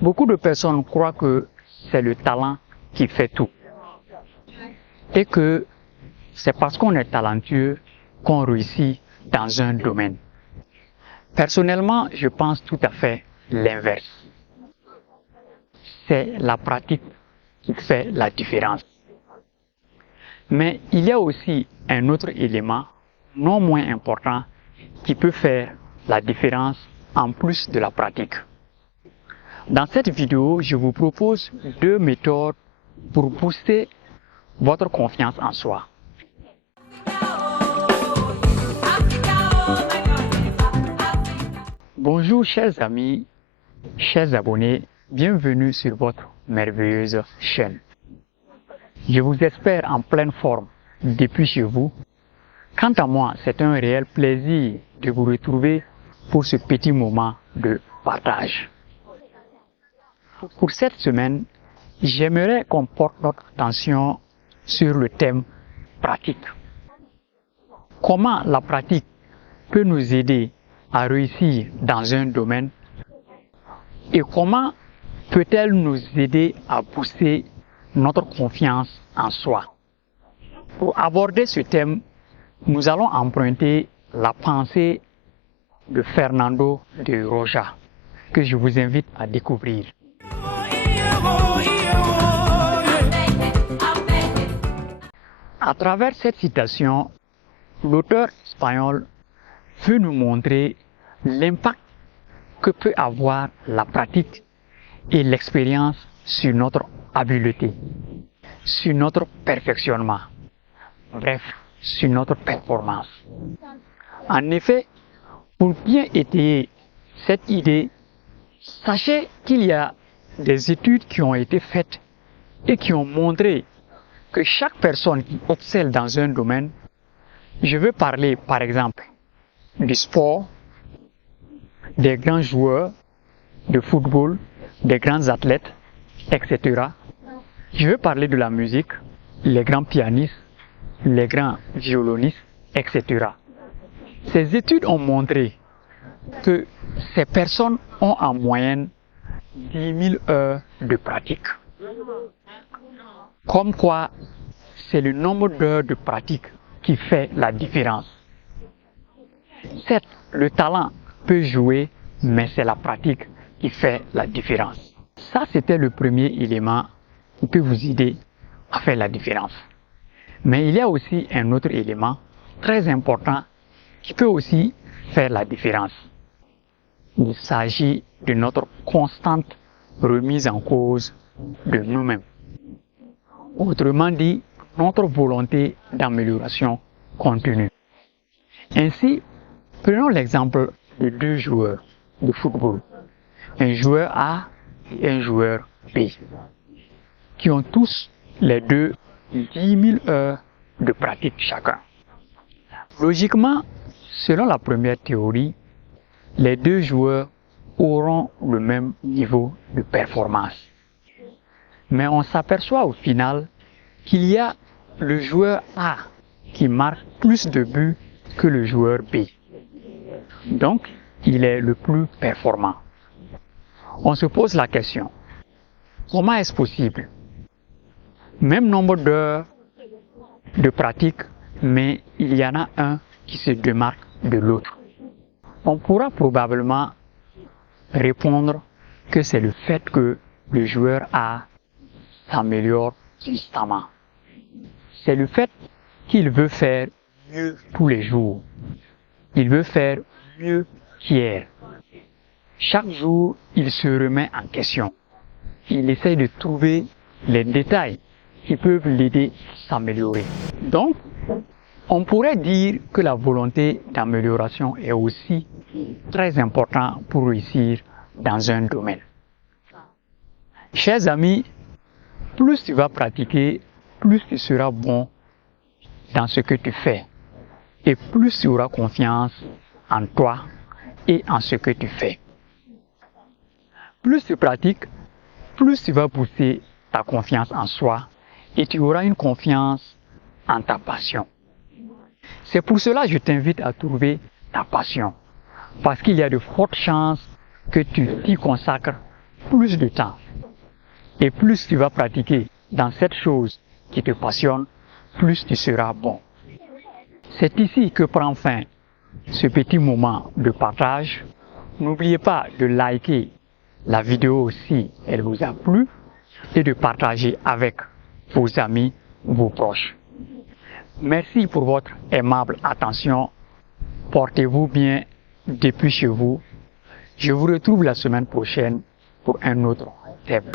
Beaucoup de personnes croient que c'est le talent qui fait tout et que c'est parce qu'on est talentueux qu'on réussit dans un domaine. Personnellement, je pense tout à fait l'inverse. C'est la pratique qui fait la différence. Mais il y a aussi un autre élément non moins important qui peut faire la différence en plus de la pratique. Dans cette vidéo, je vous propose 2 méthodes pour booster votre confiance en soi. Bonjour chers amis, chers abonnés, bienvenue sur votre merveilleuse chaîne. Je vous espère en pleine forme depuis chez vous. Quant à moi, c'est un réel plaisir de vous retrouver pour ce petit moment de partage. Pour cette semaine, j'aimerais qu'on porte notre attention sur le thème pratique. Comment la pratique peut nous aider à réussir dans un domaine et comment peut-elle nous aider à booster notre confiance en soi. Pour aborder ce thème, nous allons emprunter la pensée de Fernando de Roja, que je vous invite à découvrir. À travers cette citation, l'auteur espagnol veut nous montrer l'impact que peut avoir la pratique et l'expérience sur notre habileté, sur notre perfectionnement, bref, sur notre performance. En effet, pour bien étayer cette idée, sachez qu'il y a des études qui ont été faites et qui ont montré que chaque personne qui excelle dans un domaine, je veux parler par exemple du sport, des grands joueurs de football, des grands athlètes, etc. Je veux parler de la musique, les grands pianistes, les grands violonistes, etc. Ces études ont montré que ces personnes ont en moyenne 10 000 heures de pratique. Comme quoi, c'est le nombre d'heures de pratique qui fait la différence. Certes, le talent peut jouer, mais c'est la pratique qui fait la différence. Ça, c'était le premier élément qui peut vous aider à faire la différence. Mais il y a aussi un autre élément très important qui peut aussi faire la différence. Il s'agit de notre constante remise en cause de nous-mêmes. Autrement dit, notre volonté d'amélioration continue. Ainsi, prenons l'exemple de 2 joueurs de football, un joueur A et un joueur B, qui ont tous les deux 10 000 heures de pratique chacun. Logiquement, selon la première théorie, les 2 joueurs auront le même niveau de performance. Mais on s'aperçoit au final qu'il y a le joueur A qui marque plus de buts que le joueur B. Donc, il est le plus performant. On se pose la question, comment est-ce possible? Même nombre d'heures de pratique, mais il y en a un qui se démarque de l'autre. On pourra probablement répondre que c'est le fait que le joueur A s'améliore constamment. C'est le fait qu'il veut faire mieux tous les jours. Il veut faire mieux qu'hier. Chaque jour, il se remet en question. Il essaye de trouver les détails qui peuvent l'aider à s'améliorer. Donc, on pourrait dire que la volonté d'amélioration est aussi très importante pour réussir dans un domaine. Chers amis, plus tu vas pratiquer, plus tu seras bon dans ce que tu fais. Et plus tu auras confiance en toi et en ce que tu fais. Plus tu pratiques, plus tu vas booster ta confiance en soi et tu auras une confiance en ta passion. C'est pour cela que je t'invite à trouver ta passion. Parce qu'il y a de fortes chances que tu t'y consacres plus de temps. Et plus tu vas pratiquer dans cette chose qui te passionne, plus tu seras bon. C'est ici que prend fin ce petit moment de partage. N'oubliez pas de liker la vidéo si elle vous a plu et de partager avec vos amis, vos proches. Merci pour votre aimable attention. Portez-vous bien depuis chez vous. Je vous retrouve la semaine prochaine pour un autre thème.